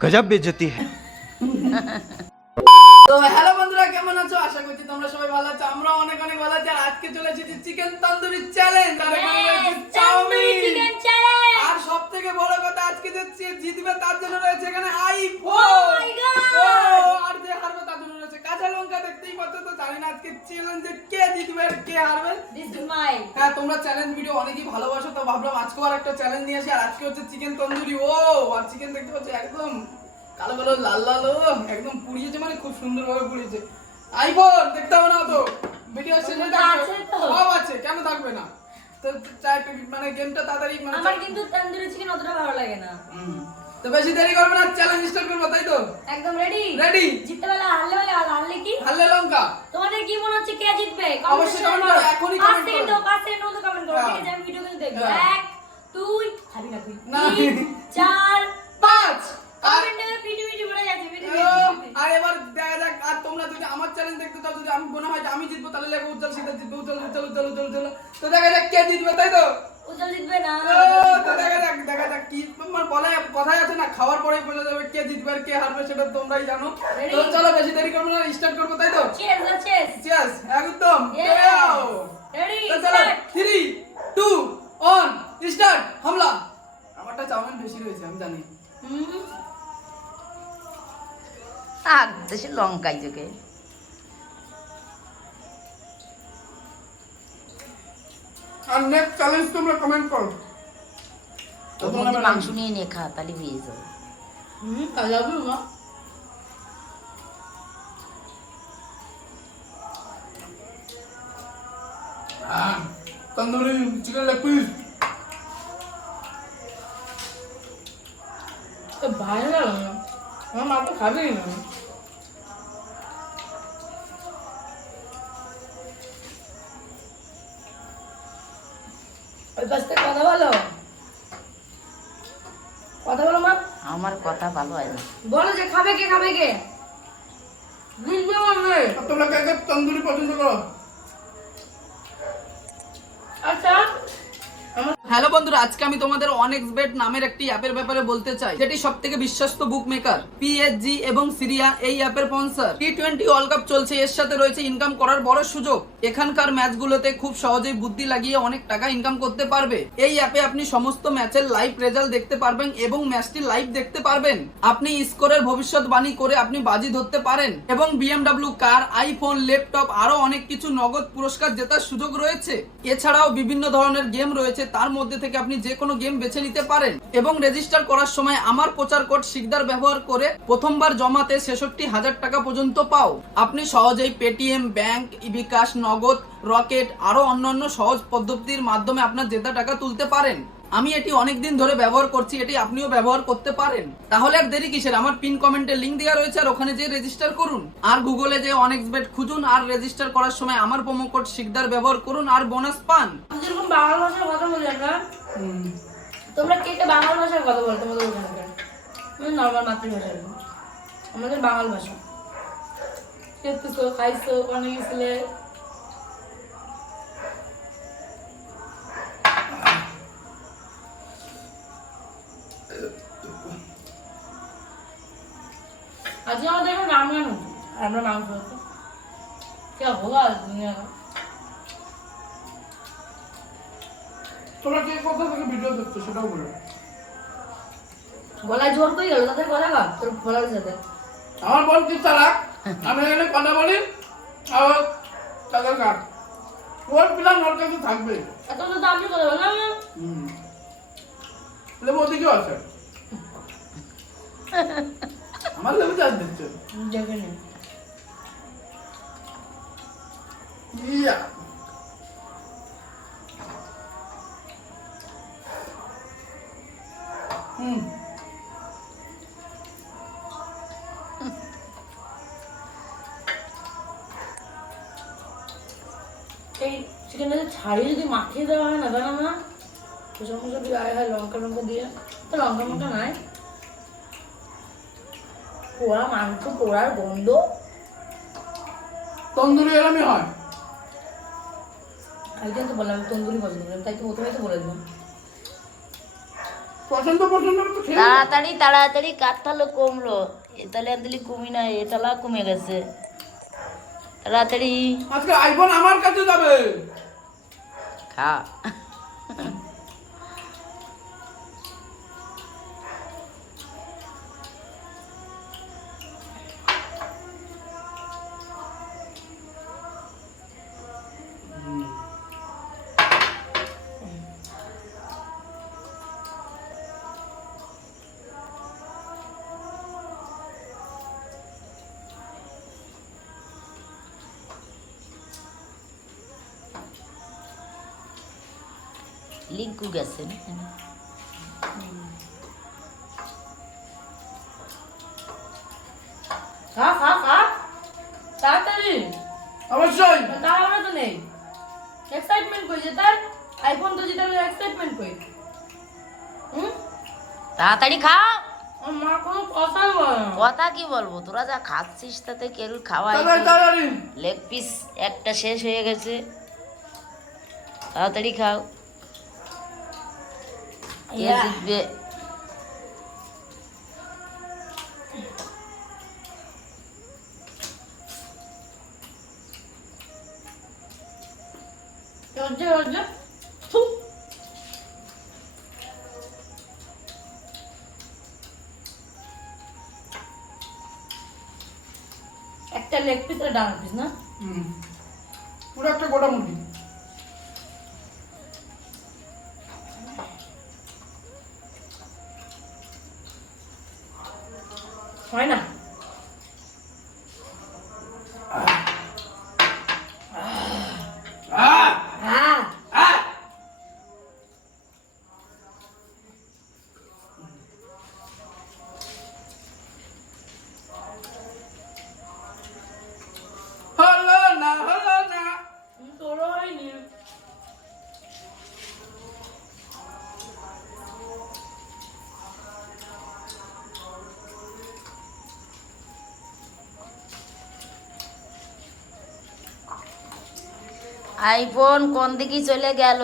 গজব বেজতি হ্যাঁ তো হ্যালো বন্ধুরা কেমন আছো? আশা করছি তোমরা সবাই ভালো আছো। আমরা অনেক অনেক ভালো আছি। আর আজকে চলে এসেছি চিকেন তন্দুরি চ্যালেঞ্জ আর এখানে রয়েছে চাউমিন আর সব থেকে বড় কথা আজকে যে জিতবে তার জন্য রয়েছে এখানে আইফোন oh, আর যে হারবে লঙ্কা দেখতেই তো জানি না আজকে চ্যালেঞ্জে কে জিতবে আর কে হারবে? হ্যাঁ তোমরা চ্যালেঞ্জ ভিডিও অনেকই ভালোবাসো তো ভাবলাম আজকেও আর একটা চ্যালেঞ্জ নিয়ে আসি আর আজকে হচ্ছে চিকেন তন্দুরি। ও আর চিকেন দেখতে পাচ্ছ একদম কালো কালো লাল লাল একদম পুড়িয়েছে মানে খুব সুন্দর পুড়িয়েছে। আইফোন দেখতে হবে না তো। ভিডিও শেষে আছে সব আছে কেন থাকবে না? তো চাই মানে গেমটা তাড়াতাড়ি মানে আমার কিন্তু তন্দুরি চিকেন অতটা ভালো লাগে না। তো বেশি দেরি করবে না চ্যালেঞ্জ স্টার্ট করব তাই তো? একদম রেডি রেডি জিততে বেলা হারলে বেলা আর হারলে কি? হাল্লে লঙ্কা। তোমাদের কি মনে হচ্ছে কে জিতবে? অবশ্যই comment করো, এখনই সেকেন্ড করো। দাও পাঁচ সেকেন্ড মতো কমেন্ট করো। ঠিক আছে? আমি ভিডিও কিন্তু দেখব। হ্যাঁ। এক দুই খাবি না তুই। না। তিন চার পাঁচ। আর কমেন্টে পিটি পিটি করে যাচ্ছে পিটি আর এবার দেখা যাক আর তোমরা যদি আমার চ্যালেঞ্জ দেখতে চাও যদি আমি মনে হয় যে আমি জিতবো তাহলে লেখো উজ্জ্বল সেটা জিতবে উজ্জ্বল উজ্জ্বল উজ্জ্বল উজ্জ্বল। তো দেখা যাক কে জিতবে তাই তো উজ্জ্বল জিতবে না ও, তো দেখা যাক দেখা যাক কি তোমার বলে কথাই আছে না খাওয়ার পরেই বোঝা যাবে কে জিতবে আর কে হারবে সেটা তোমরাই জানো। তো চলো বেশি দেরি করব না স্টার্ট করব তাই তো? চিয়ার্স একদম রেডি তো চলো থ্রি টু অন স্টার্ট হামলা! আমারটা চাউমিন বেশি রয়েছে আমি জানি। আর দেশে লঙ্কাই তোকে আর নেক্সট চ্যালেঞ্জ তোমরা কমেন্ট করো। মাংস নিয়ে নে খা তাহলে হয়ে যাবে। হুম কাজ হবে মা Ah, tandoori chicken leg piece তো ভালো লাগে না আমার মা তো খাবেই না ওই পাশ থেকে কথা বলো কথা বলো মা আমার কথা ভালো হয় না। বলো যে খাবে কে খাবে কে? বুঝবে মানে তোমরা কে কে তন্দুরি পছন্দ করো? আচ্ছা। হ্যালো বন্ধুরা, আজকে আমি তোমাদের অনেক্স বেট নামের একটি অ্যাপের ব্যাপারে বলতে চাই, যেটি সব থেকে বিশ্বস্ত বুক মেকার পিএসজি এবং সিরিয়া এই অ্যাপের sponsor T twenty world cup চলছে, এর সাথে রয়েছে ইনকাম করার বড় সুযোগ। এখানকার ম্যাচগুলোতে খুব সহজেই বুদ্ধি লাগিয়ে অনেক টাকা ইনকাম করতে পারবে। এই অ্যাপে আপনি সমস্ত ম্যাচের লাইভ রেজাল্ট দেখতে পারবেন এবং ম্যাচটি লাইভ দেখতে পারবেন। আপনি স্কোরের ভবিষ্যৎবাণী করে আপনি বাজি ধরতে পারেন। এবং বিএমডাব্লিউ কার আইফোন ল্যাপটপ আরও অনেক কিছু নগদ পুরস্কার জেতার সুযোগ রয়েছে। এছাড়াও বিভিন্ন ধরনের গেম রয়েছে, তার মধ্যে থেকে আপনি যে কোনো গেম বেছে নিতে পারেন এবং রেজিস্টার করার সময় আমার প্রচার কোড শিকদার ব্যবহার করে প্রথমবার জমাতে ছেষট্টি হাজার টাকা পর্যন্ত পাও। আপনি সহজেই পেটিএম ব্যাংক বিকাশ নগদ রকেট আরও অন্যান্য সহজ পদ্ধতির মাধ্যমে আপনার জেতা টাকা তুলতে পারেন। আমি এটি অনেকদিন ধরে ব্যবহার করছি এটি আপনিও ব্যবহার করতে পারেন। তাহলে আর দেরি কিসের? আমার পিন কমেন্টে লিংক দেওয়া রয়েছে আর ওখানে যে রেজিস্টার করুন। আর গুগলে যে অনেক বেট খুঁজুন আর রেজিস্টার করার সময় আমার প্রোমো কোড শিকদার ব্যবহার করুন আর বোনাস পান। যেরকম বাংলা ভাষার কথা বলি আমরা তোমরা কে কে বাংলা ভাষার কথা বলো তোমাদের ওখানকার নর্মাল মাতৃভাষা। আমাদের বাঙাল ভাষা। খাইছো ওখানে আমরা মাংস হতো কে হোগা দুনিয়া का তোমরা কে কোথা থেকে ভিডিও দেখছ সেটাও বলো। গলায় জোর করে গেল তাদের গলা গা তোর গলার সাথে। আমার বোন কি চালাক? আমি এখানে কথা বলি আর তাদের কাট ওর প্ল্যান ওর কাছে থাকবে। এত তো দামি কথা বল না হুম। লেবু ওদিকেও আছে। আমার লেবু চাষ দিচ্ছে। দেখে ইয়া হুম এই চিকেনটা ছাড়িয়ে যদি মাখিয়ে দেওয়া হয় না জানো না খোসা মোসা দিয়ে আয় হয় লঙ্কা লঙ্কা দিয়ে। তো লঙ্কা মঙ্কা নাই। পোড়া মাংস পোড়ার গন্ধ। তন্দুরি এরমই হয়। একদিন তো বললাম তন্দুরি পছন্দ করি তাই তো প্রথমেই তো বলে দিলাম। পছন্দ পছন্দ তো তাড়াতাড়ি তাড়াতাড়ি কাঠতালো কমলো। এতালে আন্তলি কমি না এতালা কমে গেছে। তাড়াতাড়ি। আজকে আইফোন আমার কাছে যাবে। খা। লিঙ্কু তাড়াতাড়ি। অবশ্যই। তাড়াহুড়ো তো নেই। এক্সাইটমেন্ট কই যে তার? আইফোন তো যেটা এক্সাইটমেন্ট কই? তাড়াতাড়ি খা। কথা কি বলব? তোরা যা খাচ্ছিস তাতে কেউ খাওয়াই লেগ পিস একটা শেষ হয়ে গেছে। তাড়াতাড়ি খাও। কে ইয়া। জিতবে হয় না আইফোন কোন দিকে চলে গেল?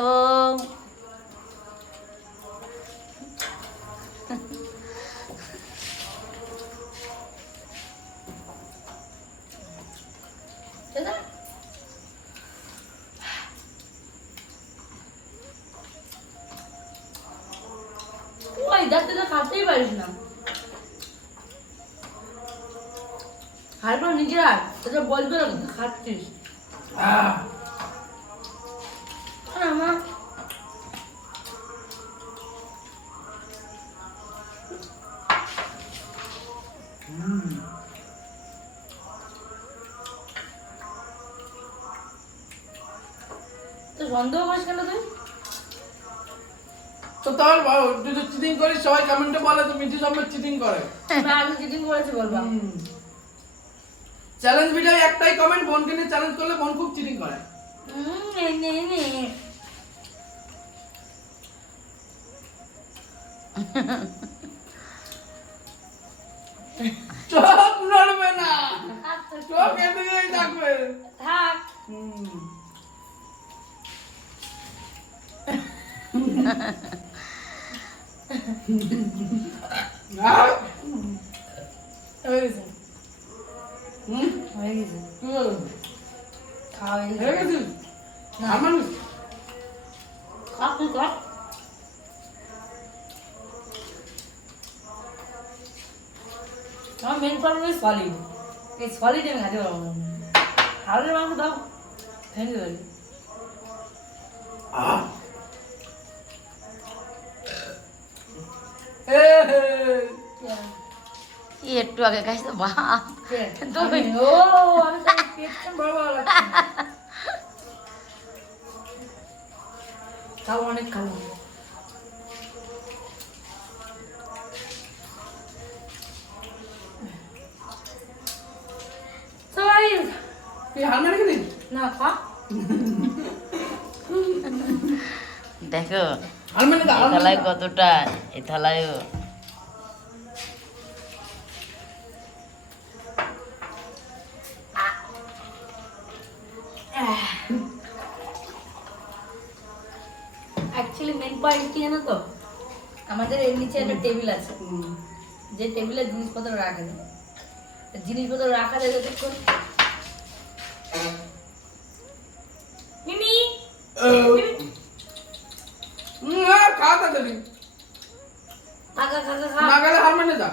খাতেই পারিস না। নিজের বলবে না খাচ্ছিস আহ। তুই তো চিটিং করিস সবাই কমেন্টে বলে তো মিঠু সম্পর্ক চিটিং করে। না, আমি চিটিং করেছি বলবা চ্যালেঞ্জ ভিডিও একটাই কমেন্ট বোনকে নিয়ে চ্যালেঞ্জ করলে বোন খুব চিটিং করে। চোখ নড়বে না। আচ্ছা, চোখ এদিকেই থাকবে। থাক। হুম। আহ, হয়ে গেছে হুম, হয়ে গেছে কি হলো? খাওয়া হয়ে হয়ে গেছে গেছিস? আমার খা তুই খা আমার মেন প্রবলেম ইজ সলিড এই সলিড আমি খাতে পারব না হাড়ের মাংস দাও ভেঙে যাবে আহ। হে, হে। কি একটু আগে খাইছে বাপ তুমি ও আমি পেটটা বড় বড় লাগছে। তাও অনেক দেখো হার হার থালায় অ্যাকচুয়ালি মেন পয়েন্ট কি জানো তো? আমাদের এর নিচে একটা টেবিল আছে। যে টেবিলে জিনিসপত্র রাখা যায় জিনিসপত্র রাখা যায় যতক্ষণ না গেলে হার মেনে যা।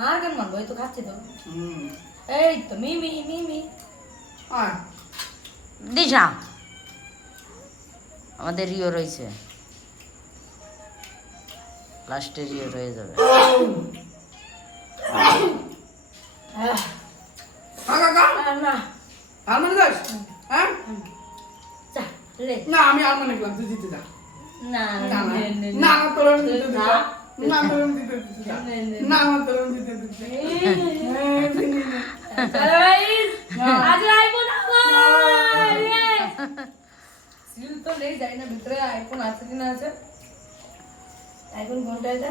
আর কেন মানবো এই তো খাচ্ছি তো হুম। এই তো মিমি মিমি আয়। দিশা আমাদের রিও রয়েছে লাস্টে রিও রয়ে যাবে আহ, খা, খা, খা। আর না হার মেনে যাস? হ্যাঁ? যা লে না, আমি হার মেনে গেলাম, তুই জিতে যা। না না, নে, না, নে, নে। না, না, তোর তো নেই জানি না ভিতরে আইফোন আছে আছে আইফোন কোনটা এটা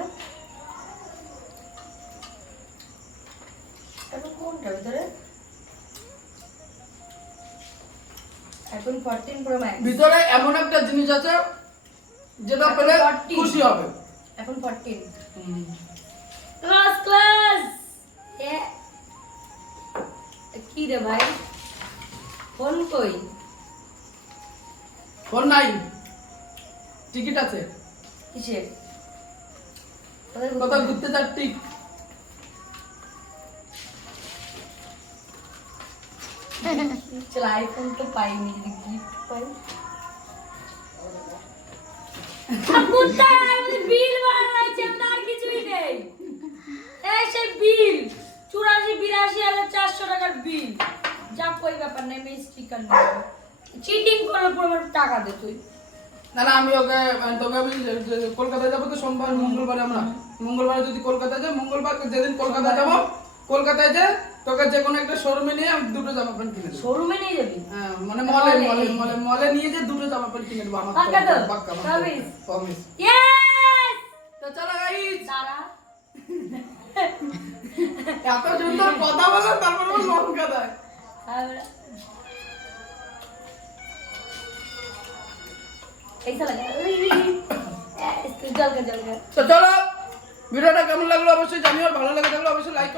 কোনটা ভিতরে আইফোন ফোরটিন প্রো ম্যাক্স ভিতরে এমন একটা জিনিস আছে যেটা পেলে। খুশি হবে এখন ফোরটিন ক্লাস ক্লাস কি রে ভাই ফোন কই ফোন নাই। টিকিট আছে। কিসের? কোথায় কোথাও ঘুরতে? ঘুরতে যার টিক চল আইফোন তো পাইনি যদি গিফট পাই কোথায় বিল বানাইছে তার কিছুই নেই। এই সেই বিল চুরাশি বিরাশি হাজার চারশো টাকার বিল। যা কই ব্যাপার নেই আমি স্টিকার নেব চিটিং করার পর আমার টাকা দে তুই। না না আমি ওকে তোকে যে কলকাতায় যাব তো সোমবার মঙ্গলবারে আমরা। মঙ্গলবারে যদি কলকাতায় যাই মঙ্গলবার যেদিন কলকাতায় যাব কলকাতায় যে তোকে যে কোনো একটা শোরুমে নিয়ে আমি দুটো জামা প্যান্ট কিনে শোরুমে নিয়ে যাবি? হ্যাঁ, মানে মলে মলে মলে মলে নিয়ে যে দুটো জামা প্যান্ট কিনে দেবো আমার পাক্কা? প্রমিস ইয়েস তো চলো গাইস দাঁড়া। এত সুন্দর কথা বলো তারপর আমার লঙ্কা দেয় তো চলো ভিডিওটা কেমন লাগল অবশ্যই জানিও ভালো লাগে লাইক